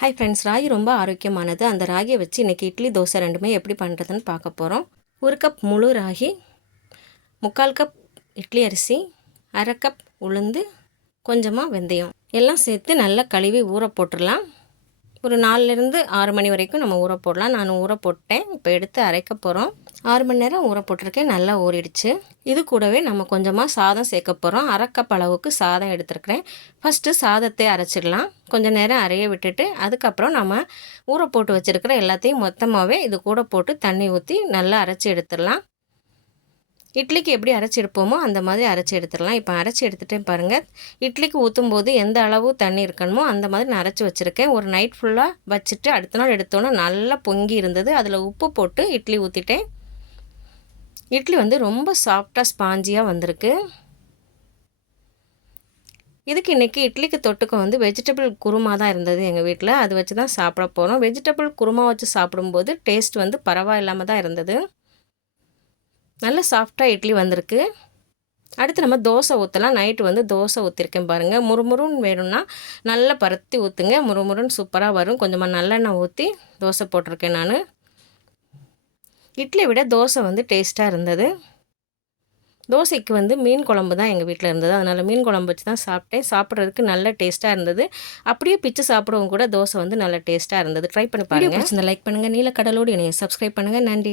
Hi friends, ragi ரொம்ப ஆரோக்கியமானது. அந்த ராகியை வச்சு இன்றைக்கி இட்லி தோசை ரெண்டுமே எப்படி பண்ணுறதுன்னு பார்க்க போகிறோம். 1 கப் முழு ராகி, 3/4 கப் இட்லி அரிசி, 1/2 கப் உளுந்து, கொஞ்சமாக வெந்தயம் எல்லாம் சேர்த்து நல்லா கழுவி ஊற போட்டுடலாம். ஒரு 4லேருந்து 6 மணி வரைக்கும் நம்ம ஊற போடலாம். நான் ஊற போட்டேன். இப்போ எடுத்து அரைக்க போகிறோம். 6 மணி நேரம் ஊற போட்டிருக்கேன். நல்லா ஊறிடுச்சு. இது கூடவே நம்ம கொஞ்சமாக சாதம் சேர்க்க போகிறோம். 1/2 கப் அளவுக்கு சாதம் எடுத்துருக்கிறேன். ஃபஸ்ட்டு சாதத்தை அரைச்சிடலாம். கொஞ்சம் நேரம் அரைய விட்டுட்டு அதுக்கப்புறம் நம்ம ஊற போட்டு வச்சுருக்கிற எல்லாத்தையும் மொத்தமாகவே இது கூட போட்டு தண்ணி ஊற்றி நல்லா அரைச்சி எடுத்துடலாம். இட்லிக்கு எப்படி அரைச்சி எடுப்போமோ அந்த மாதிரி அரைச்சி எடுத்துடலாம். இப்போ அரைச்சி எடுத்துகிட்டே பாருங்கள். இட்லிக்கு ஊற்றும் போது எந்த அளவு தண்ணி இருக்கணுமோ அந்த மாதிரி நான் அரைச்சி வச்சுருக்கேன். ஒரு நைட் ஃபுல்லாக வச்சுட்டு அடுத்த நாள் எடுத்தோன்னே நல்லா பொங்கி இருந்தது. அதில் உப்பு போட்டு இட்லி ஊற்றிட்டேன். இட்லி ரொம்ப சாஃப்டாக ஸ்பாஞ்சியாக வந்திருக்கு. இதுக்கு இன்றைக்கி இட்லிக்கு தொட்டுக்க வெஜிடபிள் குருமா தான் இருந்தது எங்கள் வீட்டில். அது வச்சு தான் சாப்பிட போகிறோம். வெஜிடபிள் குருமா வச்சு சாப்பிடும்போது டேஸ்ட் பரவாயில்லாமல் தான் இருந்தது. நல்ல சாஃப்டாக இட்லி வந்திருக்கு. அடுத்து நம்ம தோசை ஊற்றலாம். நைட்டு தோசை ஊற்றிருக்கேன் பாருங்கள். முறுமுறுன்னு வேணும்னா நல்லா பருத்தி ஊற்றுங்க. முறுமுறுன்னு சூப்பராக வரும். கொஞ்சமாக நல்லெண்ணெய் ஊற்றி தோசை போட்டிருக்கேன் நான். இட்லியை விட தோசை டேஸ்ட்டாக இருந்தது. தோசைக்கு மீன் குழம்பு தான் எங்கள் வீட்டில் இருந்தது. அதனால் மீன் குழம்பு வச்சு தான் சாப்பிட்டேன். சாப்பிட்றதுக்கு நல்ல டேஸ்ட்டாக இருந்தது. அப்படியே பிச்சு சாப்பிடவும் கூட தோசை நல்ல டேஸ்ட்டாக இருந்தது. ட்ரை பண்ணி பாருங்கள். பிடிச்சிருந்தா லைக் பண்ணுங்கள். நீலக்கடலோடு என்னைய சப்ஸ்கிரைப் பண்ணுங்கள். நன்றி.